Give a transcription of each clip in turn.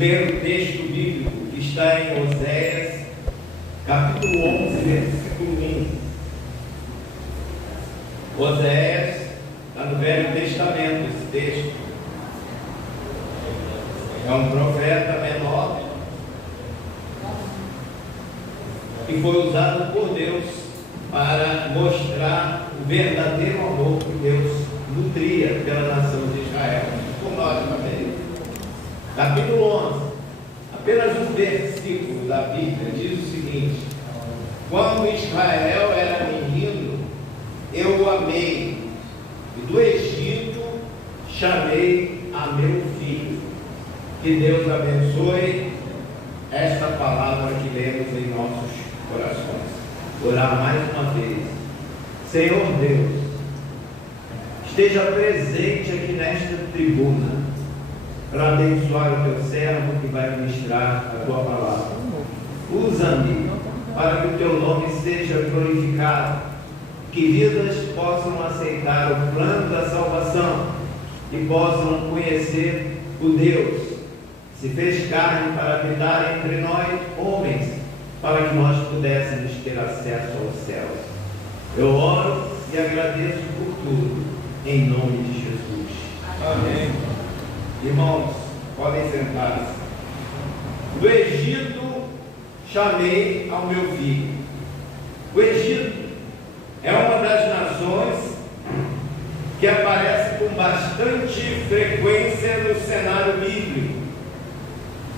ler o texto bíblico que está em Oséias, capítulo 11, versículo 1. Oséias está no Velho Testamento, esse texto. É um profeta menor que foi usado por Deus para mostrar o verdadeiro amor que Deus nutria pela nação de Israel, por nós também. Capítulo 11, apenas um versículo da Bíblia diz o seguinte: quando Israel era menino, eu o amei, e do Egito chamei a meu filho. Que Deus abençoe esta palavra que lemos em nossos corações. Orar mais uma vez. Senhor Deus, esteja presente aqui nesta tribuna para abençoar o teu servo que vai ministrar a tua palavra. Usa-me para que o teu nome seja glorificado, que vidas possam aceitar o plano da salvação e possam conhecer o Deus se fez carne para habitar entre nós, homens, para que nós pudéssemos ter acesso aos céus. Eu oro e agradeço por tudo, em nome de Jesus. Amém. Irmãos, podem sentar-se. Do Egito chamei ao meu filho. O Egito é uma das nações que aparece com bastante frequência no cenário bíblico.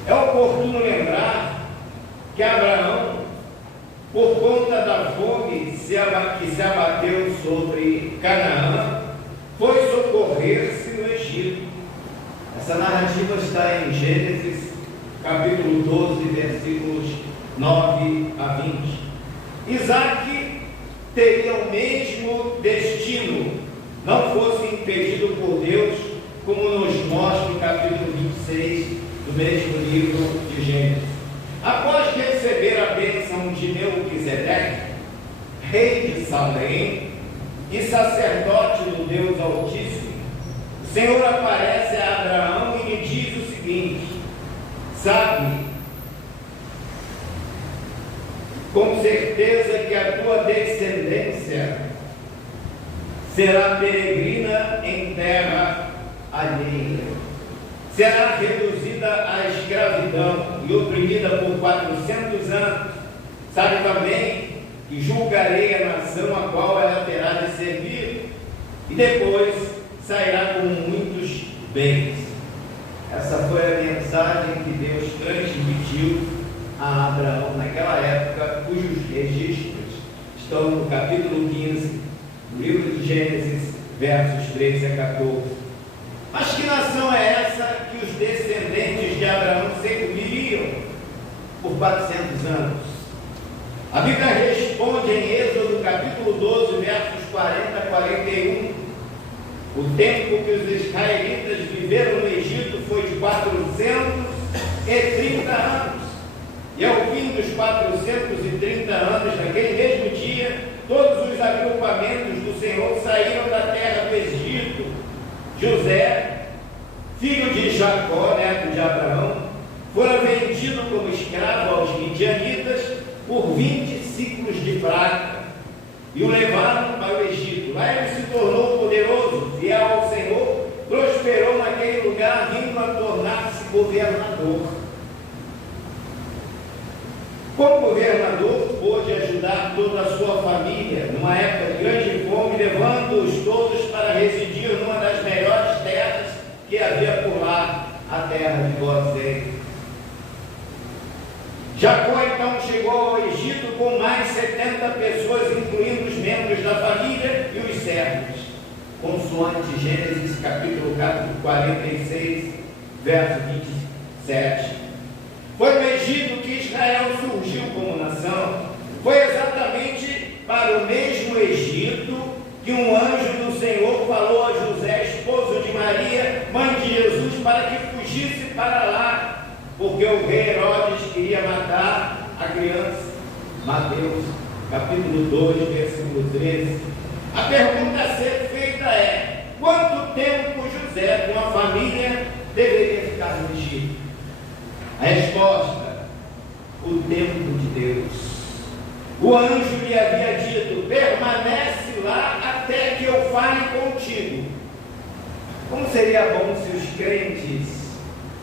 É oportuno lembrar que Abraão, por conta da fome que se abateu sobre Canaã, foi socorrer-se no Egito. Essa narrativa está em Gênesis, capítulo 12, versículos 9 a 20. Isaac teria o mesmo destino, não fosse impedido por Deus, como nos mostra o capítulo 26 do mesmo livro de Gênesis. Após receber a bênção de Melquisedeque, rei de Salém e sacerdote do Deus Altíssimo, o Senhor aparece a Abraão e lhe diz o seguinte: sabe com certeza que a tua descendência será peregrina em terra alheia, será reduzida à escravidão e oprimida por 400 anos. Sabe também que julgarei a nação a qual ela terá de servir, e depois sairá com muitos bens. Essa foi a mensagem que Deus transmitiu a Abraão naquela época, cujos registros estão no capítulo 15, do livro de Gênesis, versos 13 a 14. Mas que nação é essa que os descendentes de Abraão serviriam por 400 anos? A Bíblia responde em Êxodo capítulo 12, versos 40 a 41. O tempo que os israelitas viveram no Egito foi de 430 anos. E ao fim dos 430 anos, naquele mesmo dia, todos os agrupamentos do Senhor saíram da terra do Egito. José, filho de Jacó, neto de Abraão, fora vendido como escravo aos midianitas por 20 ciclos de prata e o levaram para o Egito. Lá ele se tornou poderoso, fiel ao Senhor, prosperou naquele lugar, vindo a tornar-se governador. Como governador, pôde ajudar toda a sua família numa época de grande fome, levando-os todos para residir numa das melhores terras que havia por lá, a terra de Gozém. Jacó então chegou ao Egito com mais 70 pessoas, incluindo os membros da família e os servos, consoante Gênesis capítulo 46, verso 27. Foi no Egito que Israel surgiu como nação. Foi exatamente para o mesmo Egito que um anjo do Senhor falou a José, esposo de Maria, mãe de Jesus, para que fugisse para lá, porque o rei Herodes queria matar a criança. Mateus, capítulo 2, versículo 13. A pergunta a ser feita é: quanto tempo José com a família deveria ficar no Egito? A resposta: o templo de Deus. O anjo lhe havia dito: permanece lá até que eu fale contigo. Como seria bom se os crentes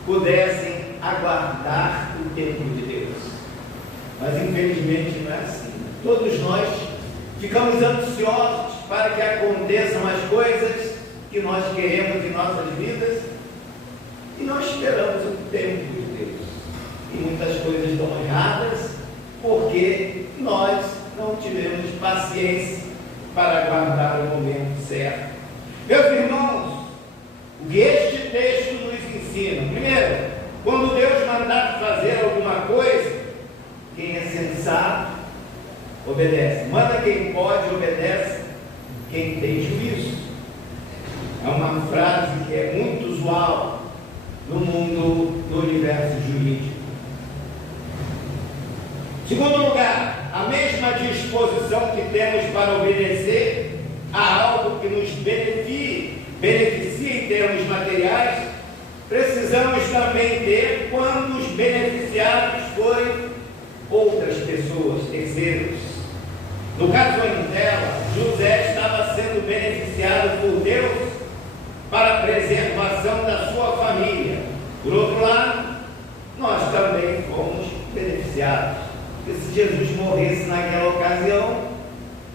pudessem aguardar o tempo de Deus. Mas infelizmente não é assim. Todos nós ficamos ansiosos para que aconteçam as coisas que nós queremos em nossas vidas, e nós esperamos o tempo de Deus. E muitas coisas dão erradas porque nós não tivemos paciência para aguardar o momento certo. Meus irmãos, o que este texto nos ensina: primeiro, quando Deus mandar fazer alguma coisa, quem é sensato obedece. Manda quem pode, obedece quem tem juízo. É uma frase que é muito usual no mundo do universo jurídico. Segundo lugar, a mesma disposição que temos para obedecer a algo que nos beneficia em termos materiais, precisamos também ter quando os beneficiados forem outras pessoas, terceiros. No caso em tela, José estava sendo beneficiado por Deus para a preservação da sua família. Por outro lado, nós também fomos beneficiados. Porque se Jesus morresse naquela ocasião,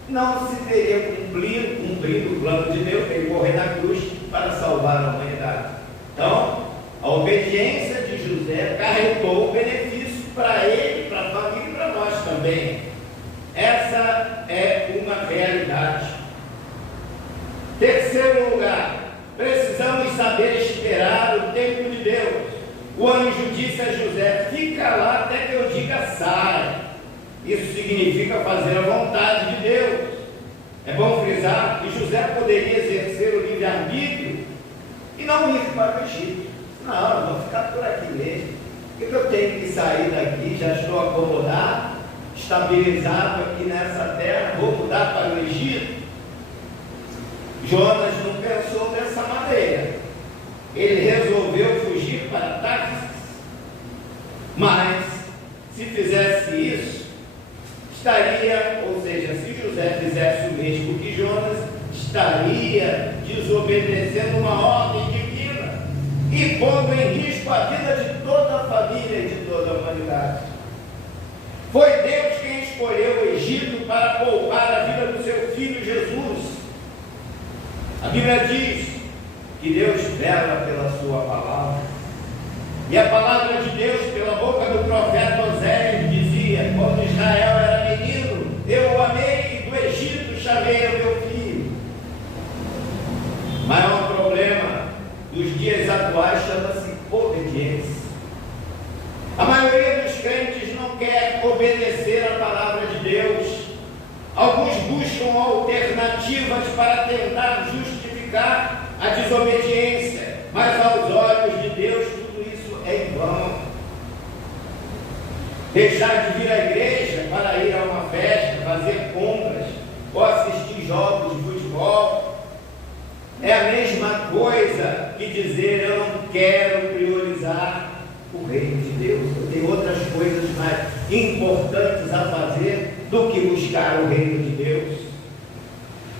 não se teria cumprido o plano de Deus, ele morrer na cruz para salvar a humanidade. Então, a obediência de José carregou o benefício para ele, para a família e para nós também. Essa é uma realidade. Terceiro lugar, precisamos saber esperar o tempo de Deus. O anjo disse a José: fica lá até que eu diga sai. Isso significa fazer a vontade de Deus. É bom frisar que José poderia exercer o livre-arbítrio e não ir para o Egito. Não, eu vou ficar por aqui mesmo. Por que eu tenho que sair daqui? Já estou acomodado, estabilizado aqui nessa terra, vou mudar para o Egito. Jonas não pensou dessa maneira. Ele resolveu fugir para Tarsis. Mas, se fizesse isso, estaria, ou seja, se José fizesse o mesmo que Jonas, estaria desobedecendo uma ordem divina e pondo em risco a vida de toda a família e de toda a humanidade. Foi Deus quem escolheu o Egito para poupar a vida do seu filho Jesus. A Bíblia diz que Deus vela pela sua palavra. E a palavra de Deus, pela boca do profeta Oséias, dizia: quando Israel era menino, eu o amei, e do Egito chamei o meu filho. O maior problema dos dias atuais chama-se obediência. A maioria dos crentes não quer obedecer a palavra de Deus. Alguns buscam alternativas para tentar justificar a desobediência, mas aos olhos de Deus tudo isso é em vão. Deixar de vir à igreja para ir a uma festa, fazer compras ou assistir jogos de futebol é a mesma coisa que dizer: eu não quero priorizar o reino de Deus, eu tenho outras coisas mais importantes a fazer do que buscar o reino de Deus.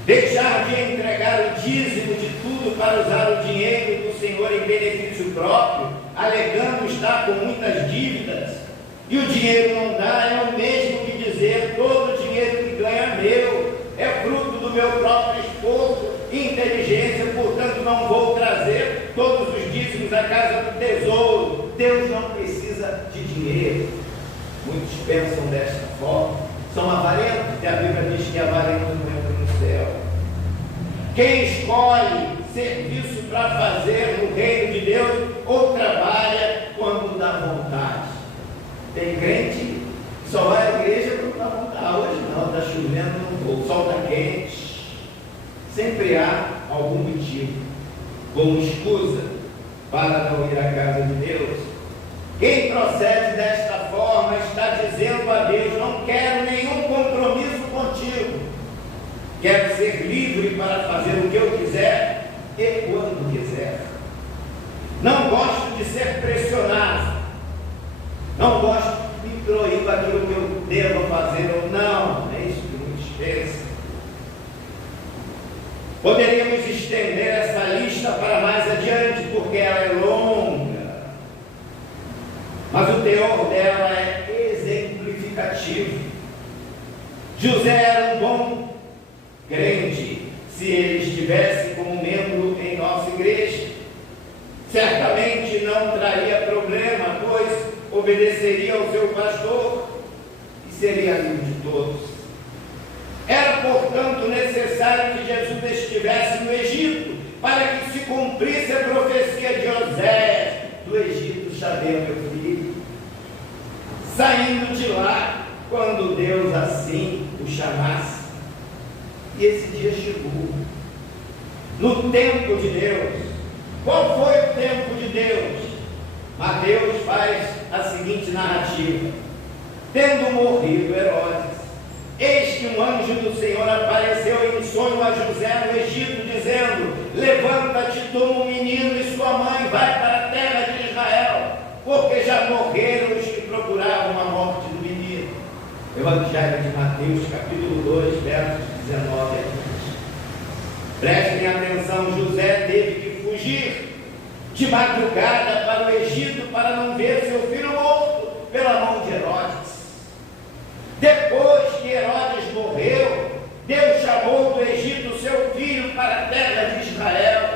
Deixar de entregar o dízimo de tudo para usar o dinheiro do Senhor em benefício próprio, alegando estar com muitas dívidas, e o dinheiro não dá, é o mesmo que dizer: todo o dinheiro que ganha é meu, é fruto do meu próprio esforço e inteligência, portanto não vou trazer todos os dízimos à casa do tesouro. Deus não precisa de dinheiro. Muitos pensam desta forma, são avarentos, e a Bíblia diz que avarento não entra no céu. Quem escolhe serviço para fazer no reino de Deus, ou trabalha quando dá vontade. Tem crente que só vai à igreja quando dá vontade. Hoje não, está chovendo, não vou, o sol está quente. Sempre há algum motivo, como escusa, para não ir à casa de Deus. Quem procede desta forma está dizendo a Deus: não quero nenhum compromisso contigo, quero ser livre para fazer o que eu quiser e quando quiser. Não gosto de ser pressionado. Poderíamos estender essa lista para mais adiante, porque ela é longa, mas o teor dela é exemplificativo. José era um bom crente. Se ele estivesse como membro em nossa igreja, certamente não traria problema, pois obedeceria ao seu pastor e seria amigo de todos. Era, portanto, necessário que Jesus estivesse no Egito, para que se cumprisse a profecia de Oséias: do Egito chamei meu filho. Saindo de lá, quando Deus assim o chamasse. E esse dia chegou. No tempo de Deus. Qual foi o tempo de Deus? Mateus faz a seguinte narrativa: tendo morrido Herodes, eis que um anjo do Senhor apareceu em sonho a José no Egito, dizendo: levanta-te, toma o menino e sua mãe, vai para a terra de Israel, porque já morreram os que procuravam a morte do menino. Evangelho de Mateus, capítulo 2, versos 19 a 20. Prestem atenção, José teve que fugir de madrugada para o Egito para não ver seu filho morto pela mão de Herodes. Depois que Herodes morreu, Deus chamou do Egito seu filho para a terra de Israel.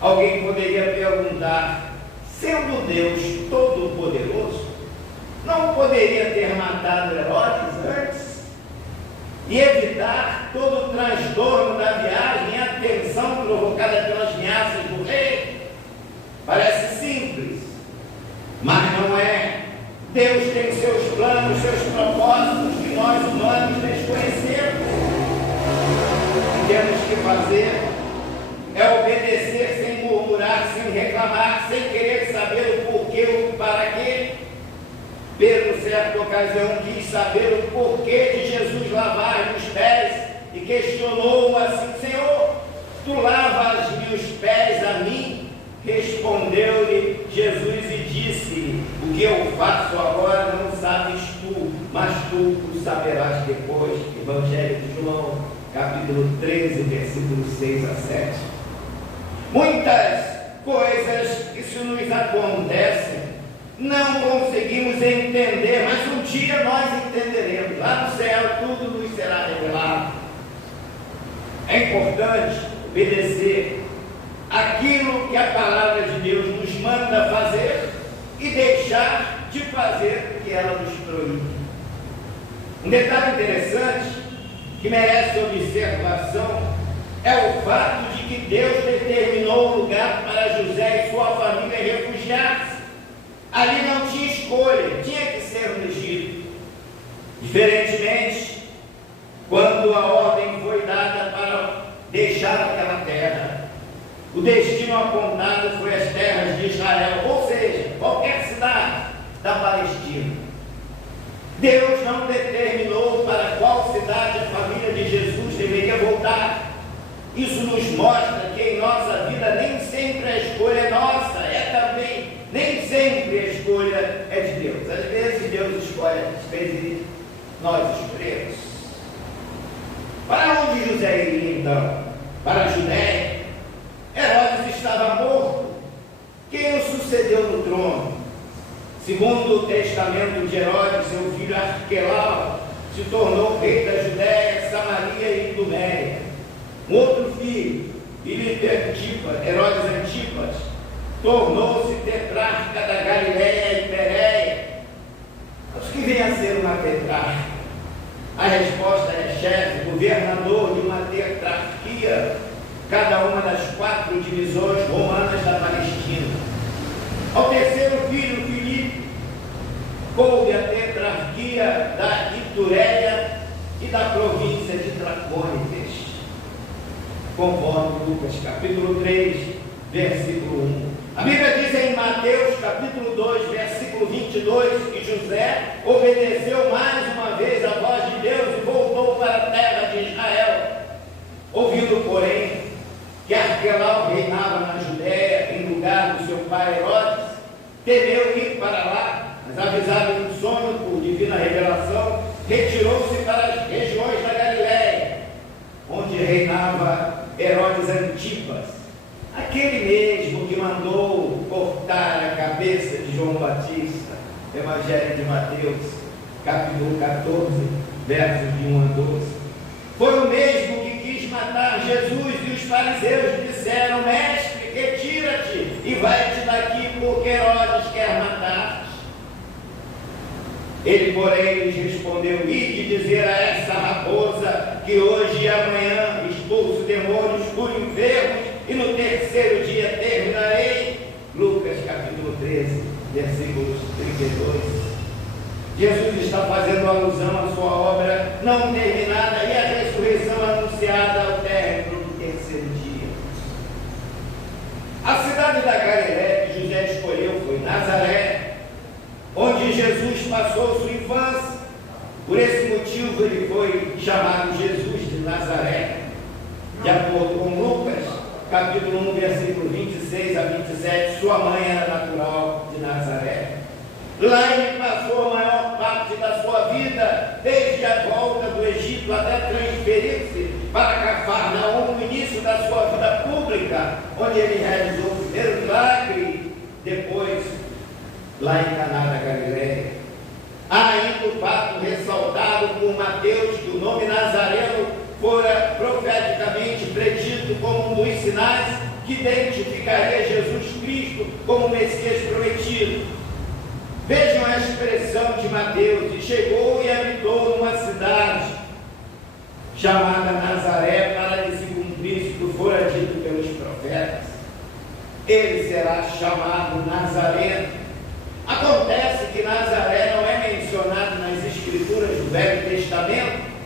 Alguém poderia perguntar: sendo Deus todo-poderoso, não poderia ter matado Herodes antes e evitar todo o transtorno da viagem e a tensão provocada pelas ameaças do rei? Parece simples, mas não é. Deus tem seus planos, seus propósitos que nós humanos desconhecemos. O que temos que fazer é obedecer sem murmurar, sem reclamar, sem querer saber o porquê, o para quê. Pedro, certa ocasião, quis saber o porquê de Jesus lavar os pés e questionou assim: Senhor, tu lavas meus pés a mim? Respondeu-lhe Jesus e disse: o que eu faço agora não sabes tu, mas tu o saberás depois. Evangelho de João, capítulo 13, versículos 6 a 7. Muitas coisas que se nos acontecem não conseguimos entender, mas um dia nós entenderemos. Lá no céu tudo nos será revelado. É importante obedecer aquilo que a palavra de Deus nos manda fazer e deixar de fazer o que ela nos proíbe. Um detalhe interessante que merece observação é o fato de que Deus determinou um lugar para José e sua família refugiar-se. Ali não tinha escolha, tinha que ser no Egito. Diferentemente, quando a ordem foi dada para deixar aquela terra, o destino apontado foi as terras de Israel, ou seja, qualquer cidade da Palestina. Deus não determinou para qual cidade a família de Jesus deveria voltar. Isso nos mostra que em nossa vida nem sempre a escolha é nossa, é também, nem sempre a escolha é de Deus. Às vezes Deus escolhe, às vezes nós escolhemos. Para onde José iria então? Para a Judéia? Herodes estava morto. Quem o sucedeu no trono? Segundo o testamento de Herodes, seu filho Arquelau se tornou rei da Judéia, Samaria e Idumeia. Um outro filho, Herodes Antipas, tornou-se tetrarca da Galileia e Pérea. Mas o que vem a ser uma tetrarca? A resposta é chefe, governador de uma tetrarquia, cada uma das 4 divisões romanas da Palestina. Ao terceiro filho, Filipe, coube a tetrarquia da Itureia e da província de Tracônides, conforme Lucas capítulo 3, versículo 1. A Bíblia diz em Mateus capítulo 2, versículo 22, que José obedeceu mais uma vez a voz de Deus e voltou para a terra de Israel. Ouvindo, porém, que Arquelau reinava na Judéia em lugar do seu pai Herodes, temeu ir para lá, mas avisado em um sonho por divina revelação, retirou-se para as regiões da Galileia, onde reinava Herodes Antipas, aquele mesmo que mandou cortar a cabeça de João Batista. Evangelho de Mateus, capítulo 14, versos de 1 a 12. Foi o mesmo que quis matar Jesus, e os fariseus disseram: mestre, retira-te e vai-te daqui, porque Herodes quer matar-te. Ele, porém, lhes respondeu: ide dizer a essa raposa que hoje e amanhã expulso demônios, curo enfermos, e no terceiro dia terminarei. Lucas capítulo 13, versículos 32. Jesus está fazendo alusão à sua obra não terminada e à ressurreição anunciada ao término do terceiro dia. A cidade da Galiléia que José escolheu foi Nazaré, onde Jesus passou sua infância. Por esse motivo ele foi chamado Jesus de Nazaré. De acordo com Lucas, capítulo 1, versículo 26 a 27, sua mãe era natural de Nazaré. Lá ele passou a maior parte da sua vida, desde a volta do Egito até transferir-se para Cafarnaum, no início da sua vida pública, onde ele realizou o primeiro milagre, depois lá em Caná da Galiléia. Há ainda o fato ressaltado por Mateus que o nome Nazareno fora profeticamente predito como um dos sinais que identificaria Jesus Cristo como o Messias prometido. Vejam a expressão de Mateus: e chegou e habitou numa cidade chamada Nazaré, para lhe se cumprir o que fora dito pelos profetas. Ele será chamado Nazareno. Acontece que Nazaré não é mencionado nas Escrituras do Velho Testamento.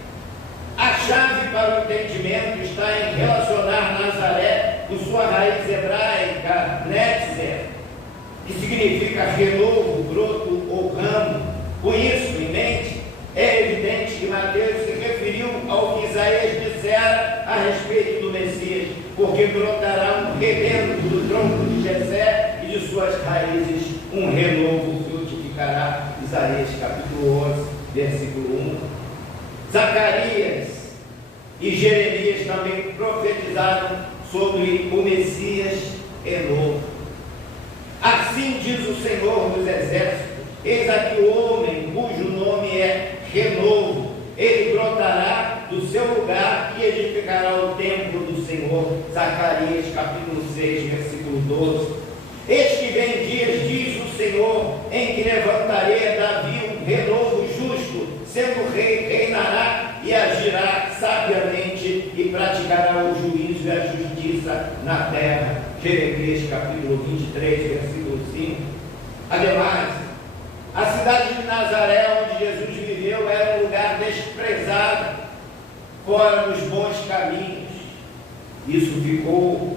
A chave para o entendimento está em relacionar Nazaré com sua raiz hebraica, Netzer, que significa renovo, broto ou ramo. Com isso em mente, é evidente que Mateus se referiu ao que Isaías dissera a respeito do Messias, porque brotará um rebento do tronco de Jessé e de suas raízes um renovo frutificará. Isaías capítulo 11, versículo 1. Zacarias e Jeremias também profetizaram sobre o Messias renovo. Assim diz o Senhor dos Exércitos: eis aqui o homem cujo nome é Renovo, ele brotará do seu lugar e edificará o templo do Senhor. Zacarias capítulo 6, versículo 12. Eis que vem dias, diz o Senhor, em que levantarei a Davi um renovo justo, sendo rei, reinará e agirá sabiamente e praticará o juízo e a justiça na terra. Jeremias capítulo 23, versículo 5. Ademais, a cidade de Nazaré, onde Jesus viveu, era um lugar desprezado, fora dos bons caminhos. Isso ficou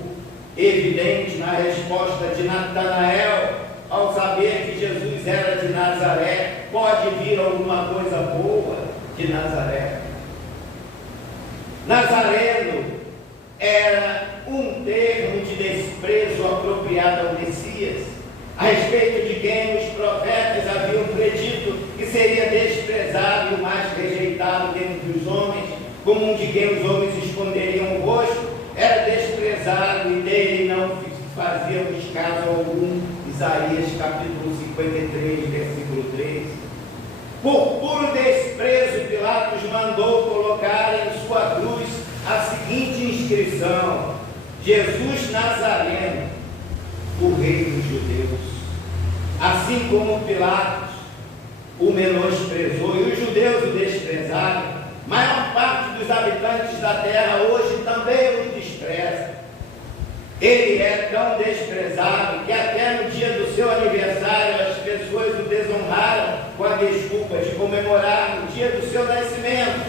evidente na resposta de Natanael, ao saber que Jesus era de Nazaré. Pode vir alguma coisa boa de Nazaré? Nazareno era um termo de desprezo apropriado ao Messias, a respeito de quem os profetas haviam predito que seria desprezado e o mais rejeitado dentre os homens, como um de quem os homens esconderiam o rosto. Era desprezado e dele não fazíamos caso algum. Isaías capítulo 53, versículo 3. Por puro desprezo, Pilatos mandou colocar em sua cruz a seguinte inscrição: Jesus Nazareno, o rei dos judeus. Assim como Pilatos o menosprezou e os judeus o desprezaram, maior parte dos habitantes da terra hoje também o despreza. Ele é tão desprezado que até no dia do seu aniversário as pessoas o desonraram com a desculpa de comemorar o dia do seu nascimento,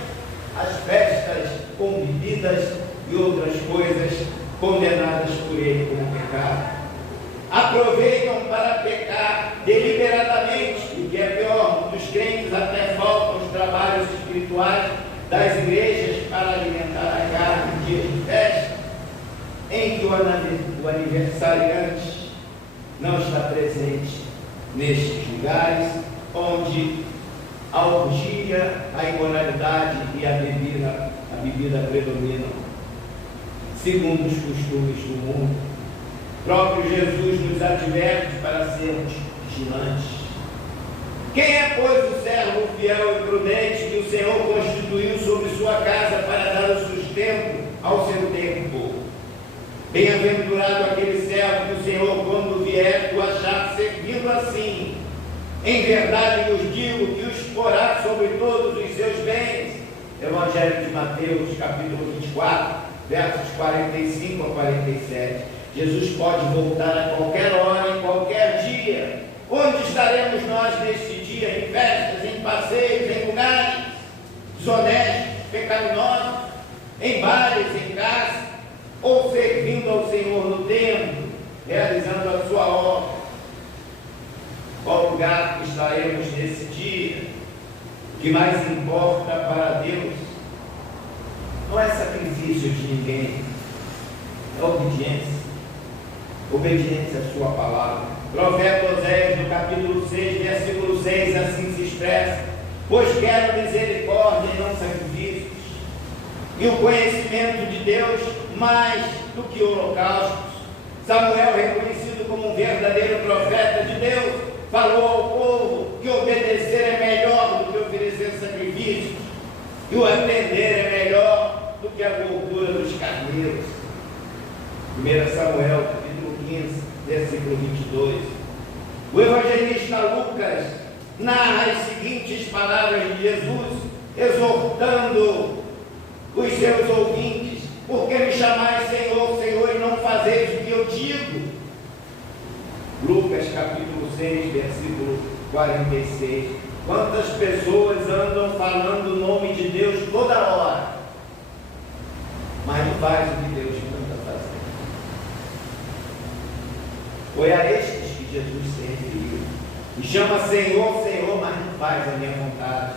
as festas com bebidas e outras coisas condenadas por ele como pecado. Aproveitam para pecar deliberadamente, o que é pior, dos crentes até faltam os trabalhos espirituais das igrejas para alimentar a carne em dias de festa, em que o aniversariante não está presente nestes lugares onde a orgia, a imoralidade e a bebida predominam. segundo os costumes do mundo. O próprio Jesus nos adverte para sermos vigilantes. Quem é, pois, o servo fiel e prudente que o Senhor constituiu sobre sua casa para dar o sustento ao seu tempo? Bem-aventurado aquele servo que o Senhor, quando vier, o achar servindo assim. Em verdade vos digo que os porá sobre todos os seus bens. Evangelho de Mateus, capítulo 24, versos 45 a 47. Jesus pode voltar a qualquer hora, em qualquer dia. Onde estaremos nós neste dia? Em festas, em passeios, em lugares desonestos, pecaminosos, em bares, em casa, ou servindo ao Senhor no templo, realizando a sua obra? Qual lugar que estaremos nesse dia? O que mais importa para Deus não é sacrifício de ninguém, é obediência. Obediência à sua palavra. Profeta Oséias, no capítulo 6, versículo 6, assim se expressa: pois quero misericórdia e não sacrifícios, e o conhecimento de Deus mais do que holocaustos. Samuel, reconhecido como um verdadeiro profeta de Deus, falou ao povo que obedecer é melhor do que oferecer sacrifícios, e o atender é melhor do que a gordura dos carneiros. 1 Samuel, capítulo 15, versículo 22. O evangelista Lucas narra as seguintes palavras de Jesus, exortando os seus ouvintes: por que me chamais Senhor, Senhor, e não fazeis o que eu digo? Lucas capítulo 6, versículo 46. Quantas pessoas andam falando o nome de Deus toda hora, mas não faz o que Deus manda fazer. Foi a estes que Jesus se referiu. Me chama Senhor, Senhor, mas não faz a minha vontade.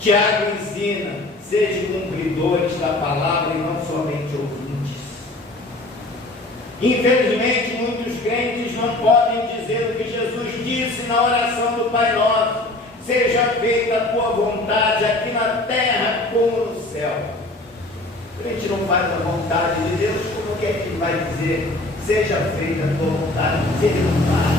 Tiago ensina: sejam cumpridores da palavra e não somente ouvintes. Infelizmente, muitos crentes não podem dizer o que Jesus disse na oração do Pai Nosso: seja feita a tua vontade aqui na terra como no céu. O crente não faz a vontade de Deus, como que é que ele vai dizer seja feita a tua vontade? Se ele não faz,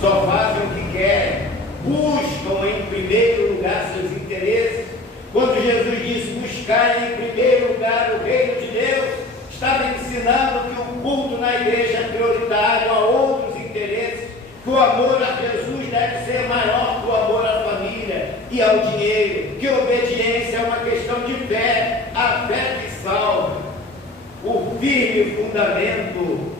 só fazem o que querem, buscam em primeiro lugar seus interesses. Quando Jesus disse buscar em primeiro lugar o reino de Deus, estava ensinando que o culto na igreja é prioritário a outros interesses, que o amor a Jesus deve ser maior que o amor à família e ao dinheiro, que a obediência é uma questão de fé, a fé que salva, o firme fundamento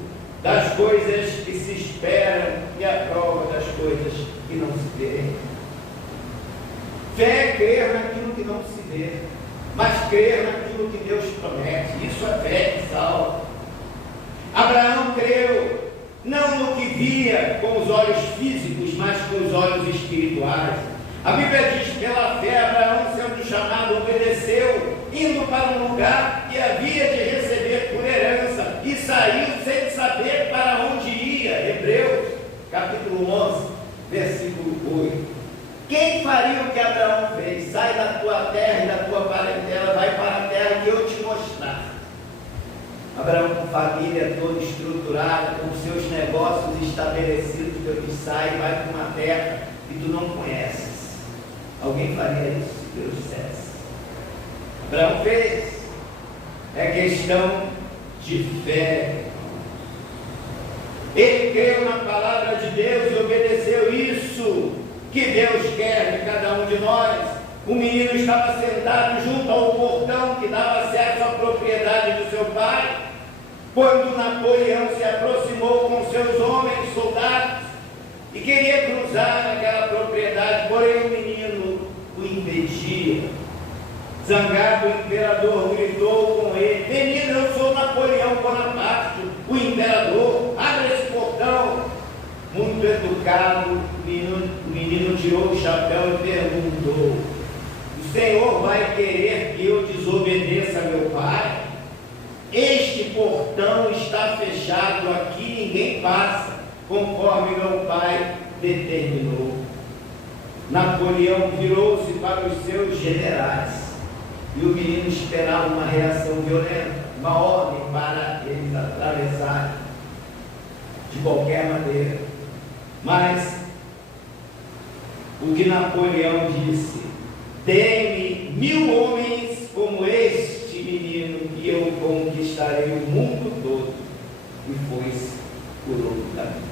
das coisas que se esperam e a prova das coisas que não se veem. Fé é crer naquilo que não se vê, mas crer naquilo que Deus promete. Isso é fé que salva. Abraão creu não no que via com os olhos físicos, mas com os olhos espirituais. A Bíblia diz que pela fé Abraão, sendo chamado, obedeceu, indo para um lugar que havia de receber por herança, e saiu sem saber para onde ia. Hebreus capítulo 11, versículo 8. Quem faria o que Abraão fez? Sai da tua terra e da tua parentela, vai para a terra que eu te mostrar. Abraão, com família toda estruturada, com seus negócios estabelecidos, que eu te saio, vai para uma terra que tu não conheces. Alguém faria isso se Deus dissesse? Abraão fez. É questão de fé. Ele creu na palavra de Deus e obedeceu isso que Deus quer de cada um de nós. O menino estava sentado junto ao portão que dava acesso à propriedade do seu pai, quando Napoleão se aproximou com seus homens soldados e queria cruzar aquela propriedade, porém o menino o impedia. Zangado, o imperador gritou com ele: menino, eu sou Napoleão Bonaparte, o imperador, abre esse portão. Muito educado, o menino tirou o chapéu e perguntou: o Senhor vai querer que eu desobedeça a meu pai? Este portão está fechado, aqui ninguém passa, conforme meu pai determinou. Napoleão virou-se para os seus generais E o menino esperava uma reação violenta, uma ordem para eles atravessarem de qualquer maneira. Mas o que Napoleão disse: dê-me 1000 homens como este menino, e eu conquistarei o mundo todo. E foi-se por outro caminho.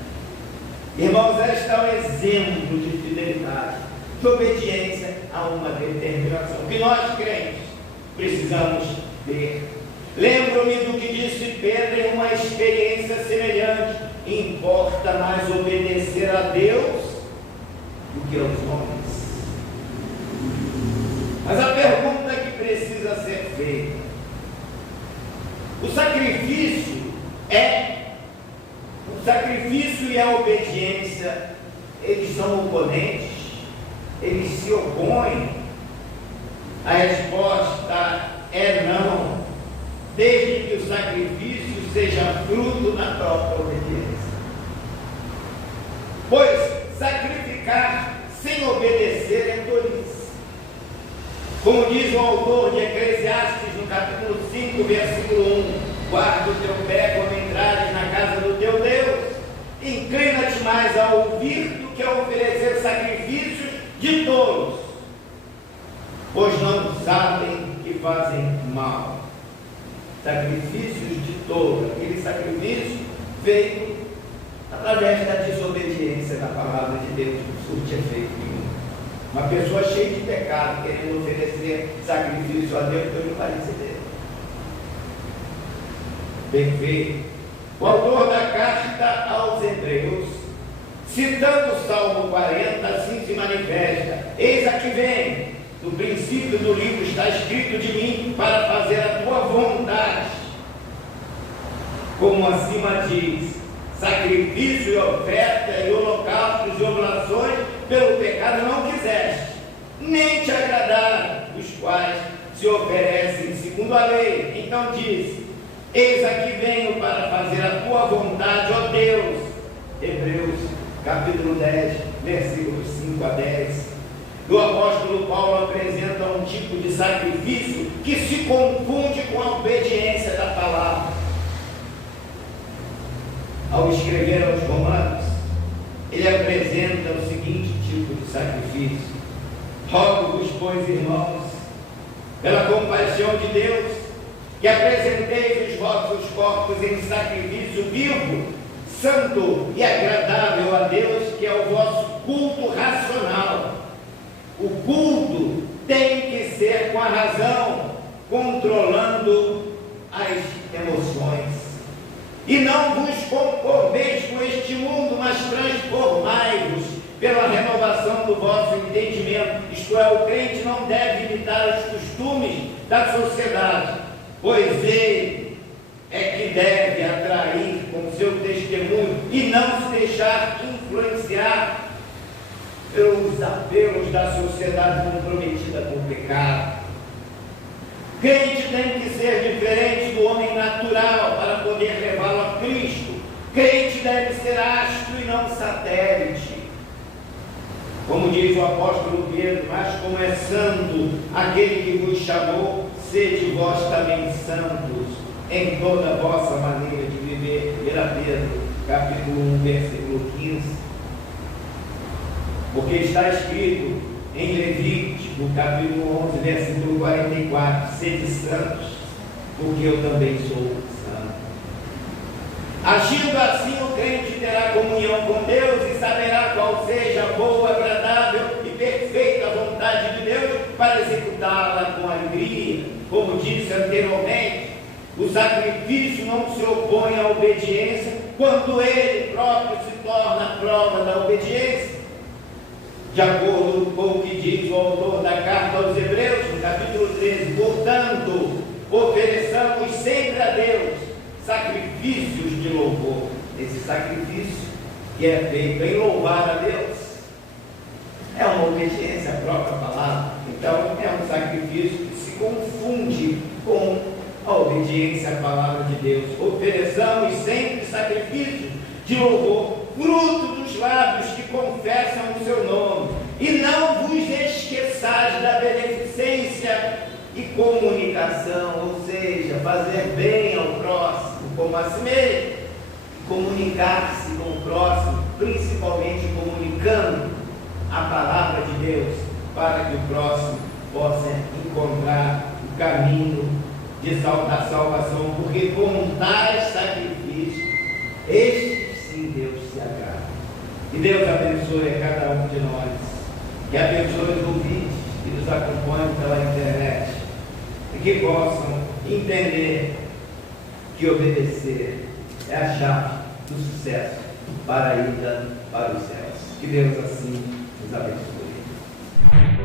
Irmãos, este é um exemplo de fidelidade, de obediência a uma determinação, que nós crentes precisamos ter. Lembro-me do que disse Pedro em uma experiência semelhante: importa mais obedecer a Deus do que aos homens. Mas a pergunta que precisa ser feita: o sacrifício e a obediência, eles são oponentes? Eles se opõem? A resposta é não, desde que o sacrifício seja fruto da própria obediência. Pois sacrificar sem obedecer é tolice. Como diz o autor de Eclesiastes no capítulo 5, versículo 1: guarda o teu pé quando entrares na casa do teu Deus, inclina-te mais a ouvir do que a oferecer sacrifícios de tolos, pois não sabem que fazem mal. Sacrifícios de tolos, aquele sacrifício feito através da desobediência da palavra de Deus, não surte efeito nenhum. Uma pessoa cheia de pecado, querendo oferecer sacrifício a Deus, Deus não vai receber. Perfeito. O autor da carta aos Hebreus, citando o Salmo 40, assim se manifesta: eis aqui vem, no princípio do livro está escrito de mim, para fazer a tua vontade. Como acima diz: sacrifício e oferta e holocaustos e oblações pelo pecado não quiseste, nem te agradaram, os quais se oferecem segundo a lei. Então diz: eis aqui venho para fazer a tua vontade, ó Deus. Hebreus capítulo 10, versículos 5 a 10. O apóstolo Paulo apresenta um tipo de sacrifício que se confunde com a obediência da palavra. Ao escrever aos Romanos, ele apresenta o seguinte tipo de sacrifício: rogo-vos, pois, irmãos, pela compaixão de Deus, que apresenteis os vossos corpos em sacrifício vivo, santo e agradável a Deus, que é o vosso culto racional. O culto tem que ser com a razão, controlando as emoções. E não vos conformeis com este mundo, mas transformai-vos pela renovação do vosso entendimento. Isto é, o crente não deve imitar os costumes da sociedade, pois ele é que deve atrair com seu testemunho e não se deixar influenciar pelos apelos da sociedade comprometida com o pecado. Crente tem que ser diferente do homem natural para poder levá-lo a Cristo. Crente deve ser astro e não satélite. Como diz o apóstolo Pedro: mas como é santo aquele que vos chamou, sede vós também santos em toda a vossa maneira de viver. 1 Pedro, capítulo 1, versículo 15. Porque está escrito em Levítico, capítulo 11, versículo 44: sede santos, porque eu também sou santo. Agindo assim, o crente terá comunhão com Deus e saberá qual seja a boa, agradável e perfeita vontade de Deus para executá-la com alegria. Como disse anteriormente, o sacrifício não se opõe à obediência quando ele próprio se torna a prova da obediência. De acordo com o que diz o autor da carta aos Hebreus, no capítulo 13, portanto, ofereçamos sempre a Deus sacrifícios de louvor. Esse sacrifício que é feito em louvar a Deus é uma obediência à própria palavra. Então, é um sacrifício que se confunde com a obediência à palavra de Deus. Ofereçamos sempre sacrifícios de louvor, fruto dos lábios que confessam o seu nome, e não vos esqueçais da beneficência e como comunicação, ou seja, fazer bem ao próximo como a si mesmo, comunicar-se com o próximo, principalmente comunicando a palavra de Deus, para que o próximo possa encontrar o caminho da salvação, porque com tais sacrifícios, este sim Deus se agrada. Que Deus abençoe a cada um de nós, que abençoe os ouvintes que nos acompanham pela internet, e que possam entender que obedecer é a chave do sucesso para a ida para os céus. Que Deus assim nos abençoe.